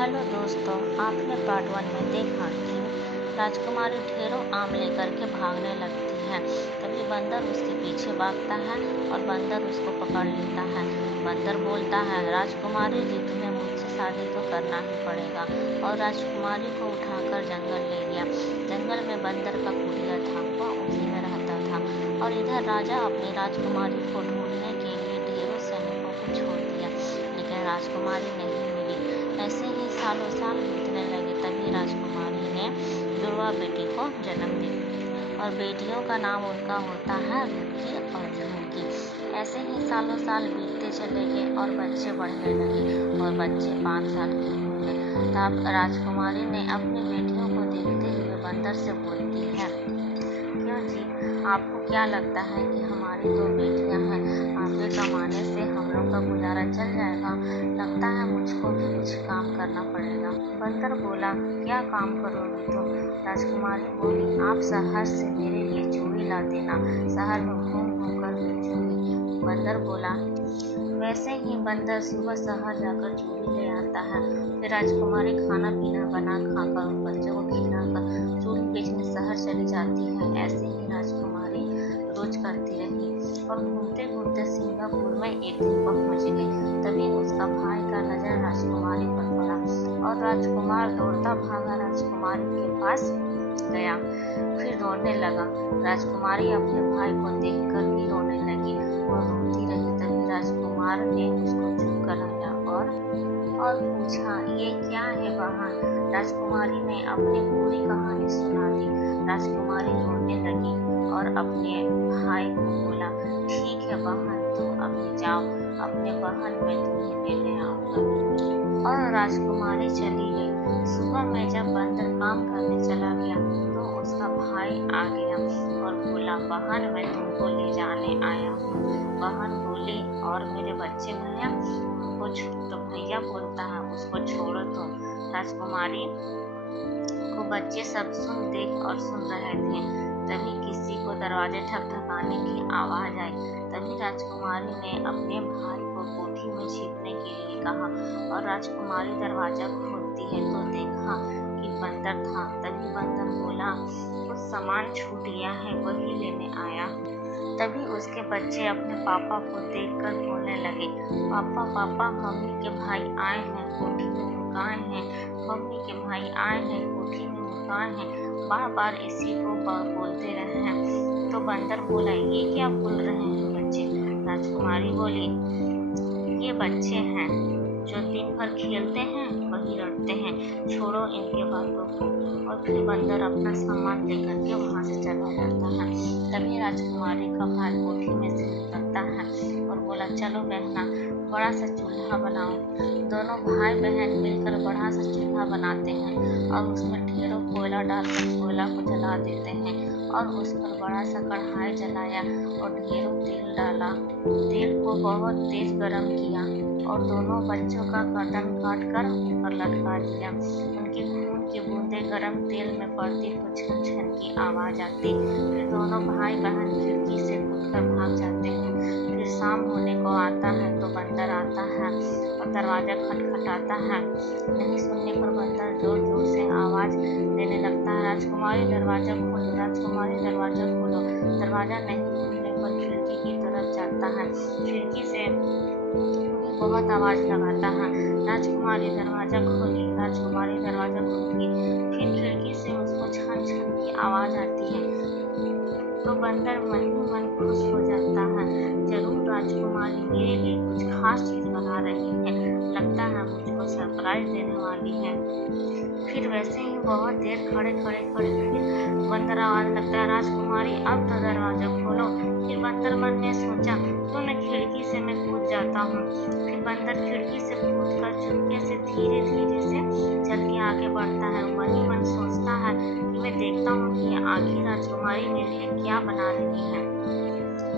Hello दोस्तों, आपने part 1 में देखा कि राजकुमारी ढेरों आम लेकर के भागने लगती है। तभी बंदर उसके पीछे भागता है और बंदर उसको पकड़ लेता है। बंदर बोलता है, राजकुमारी जी, तुम्हें मुझसे शादी तो करना ही पड़ेगा। और राजकुमारी को उठाकर जंगल ले गया। जंगल में बंदर का कुटिया था, वह उसी में रहता था। और इधर राजा अपनी राजकुमारी को ढूंढने के लिए ढेरों सैनिकों को छोड़ दिया, लेकिन राजकुमारी नहीं मिली। ऐसे ही सालों साल बीतने लगे। तभी राजकुमारी ने जुड़वा बेटी को जन्म दिया और बेटियों का नाम उनका होता है रुक्की और झुमकी। ऐसे ही सालों साल बीतते चले गए और बच्चे बढ़ने लगे और बच्चे 5 साल के हो गए। तब राजकुमारी ने अपनी बेटियों को देखते हुए बंदर से बोलती है, क्यों जी, आपको क्या लगता है कि हमारी 2 बेटियां हैं, आपके कमाने से हम लोग का गुजारा चल जाएगा? लगता है मुझको भी कुछ काम करना पड़ेगा। बंदर बोला, क्या काम करोगी तुम? राजकुमारी बोली, आप शहर से मेरे लिए चूड़ी ला देना, शहर में घूम घूम कर बेचूंगी। बंदर बोला। वैसे ही बंदर सुबह शहर जाकर चूड़ी ले आता है। फिर राजकुमारी खाना पीना बना खाकर उन बच्चों को खिलाकर चूड़ी बेचने शहर चली जाती है। ऐसे ही राजकुमारी रोज करती रही और घूमते घूमते सिंगापुर में एक दिन पहुंच गई। तभी उसका भाई का नजर राजकुमारी पर पड़ा और राजकुमार दौड़ता भागा राजकुमारी के पास गया, फिर रोने लगा। राजकुमारी अपने भाई को देखकर भी रोने लगी और रोती रही। तभी राजकुमार ने उसको चुप कराया और पूछा, ये क्या है बहन? राजकुमारी ने अपनी पूरी कहानी सुना दी। राजकुमारी रोने लगी और अपने भाई को बोला, ठीक है बहन, तुम अभी जाओ, अपने बहन मैं तुम्हें लेने आऊंगा। और राजकुमारी चली गई। सुबह में जब बंदर काम करने चला गया तो उसका भाई आ गया और बोला, बहन मैं तुमको ले जाने आया हूँ। बहन बोली, और मेरे बच्चे भैया? तो भैया बोलता है, उसको छोड़ो तो। राजकुमारी को बच्चे सब देख और सुन रहे थे। तभी किसी को दरवाजे ठकठकाने की आवाज आई। तभी राजकुमारी ने अपने भाई को कोठी में छिपने के लिए कहा और राजकुमारी दरवाजा खोलती है तो देखा कि बंदर था। तभी बंदर बोला, कुछ सामान छूट गया है, वही लेने आया हूँ। तभी उसके बच्चे अपने पापा को देखकर बोलने लगे, पापा पापा, मम्मी के भाई आए हैं, कोठी में लुकाए हैं, मम्मी के भाई आए हैं, कोठी में लुकाए हैं। बार बार इसी को बोलते रहे हैं। तो बंदर बोला, ये क्या बोल रहे हैं बच्चे? राजकुमारी बोली, ये बच्चे हैं जो दिन भर खेलते हैं, वही रटते हैं, छोड़ो इनके बातों को। और फिर बंदर अपना सामान लेकर के वहाँ से चला जाता है। तभी राजकुमारी का भाई कोठी में से निकलता है और बोला, चलो बहना, बड़ा सा चूल्हा बनाओ। दोनों भाई बहन मिलकर बड़ा सा चूल्हा बनाते हैं और उसमें ढेरों कोयला डालकर कोयला को जला देते हैं और उस पर बड़ा सा कढ़ाई जलाया और ढेरों तेल डाला। तेल को बहुत तेज गर्म किया और दोनों बच्चों का गर्दन काट कर ऊपर लटका दिया। उनके खून की बूंदें गर्म तेल में पड़ती तो छन छन की आवाज आती। फिर दोनों भाई बहन खिड़की से कूदकर भाग जाते हैं। फिर शाम होने को आता है तो बंदर आता है और दरवाजा खटखटाता है। नहीं सुनने पर बंदर जोर जोर से आवाज देने लगता है, राजकुमारी दरवाजा खोलो, राजकुमारी दरवाजा खोलो। दरवाजा नहीं खुलने पर खिड़की की तरफ जाता है। खिड़की से बहुत आवाज लगाता है, राजकुमारी दरवाजा खोली, राजकुमारी दरवाजा खोली। फिर खिड़की से उसको छन छन की आवाज आती है तो बंदर मन ही मन खुश हो जाता है, जरूर राजकुमारी मेरे लिए कुछ खास चीज बना रही है, लगता है मुझको सरप्राइज देने वाली है। फिर वैसे ही बहुत देर खड़े फिर बंदर आवाज लगता है, राजकुमारी अब तो दरवाजा खोलो। फिर बंदर मन में सोचा, क्यों न खिड़की से मैं कूद जाता हूँ। फिर बंदर खिड़की से कूद कर चुपके से धीरे धीरे से चल के आगे बढ़ता है। मन ही मन सोचता है कि मैं देखता हूँ कि आखिर राजकुमारी मेरे लिए क्या बना रही है।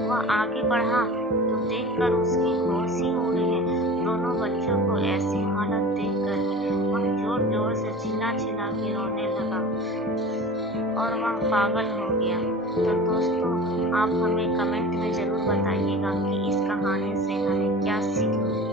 वह आगे बढ़ा तो देखकर उसकी होश ही उड़ गई। दोनों बच्चों को ऐसी हालत देखकर वह जोर जोर से चिल्ला के रोने लगा और वह पागल हो गया। तो दोस्तों, आप हमें कमेंट में ज़रूर बताइएगा कि इस कहानी से हमें क्या सीख मिली।